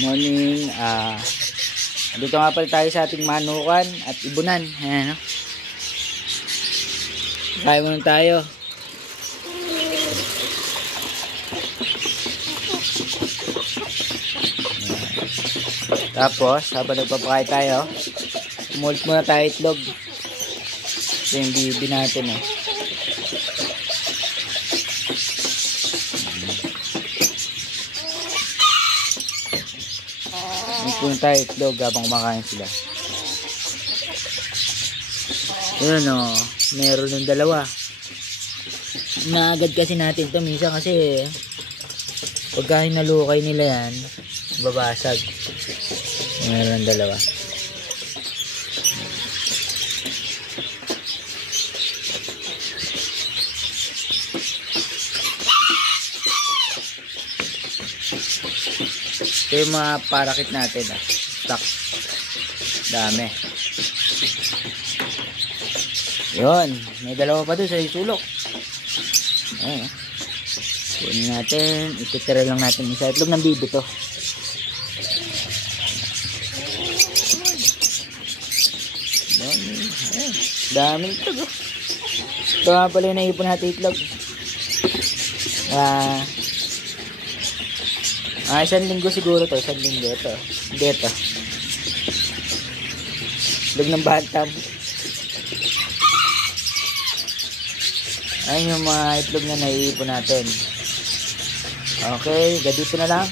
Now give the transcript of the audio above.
Morning. Dito nga pala tayo sa ating manukan at ibunan. Ayan, no? Kaya muna tayo. Tapos, habang nagpapakain tayo, umulit muna tayo itlog. Ito yung bibi natin, eh. Umulit muna tayo itlog habang kumakain sila. Yun, oh. Meron ng dalawa. Naagad kasi natin ito minsan kasi pagka hinalukay nila yan, babasag. Meron ng dalawa. Ito yung mga parakit natin, stock. Dami. Yun, may dalawa pa doon sa isulok. Ayan, kunin natin, ititira lang natin isa. Itlog ng bibi to. Ayan, daming itlog, oh. Ito nga pala yung naipon natin itlog. Isang linggo siguro to, isang linggo ito. Hindi ito. Itlog ng bantam. Ayun yung mga itlog na naiipon natin. Okay, ganito na lang.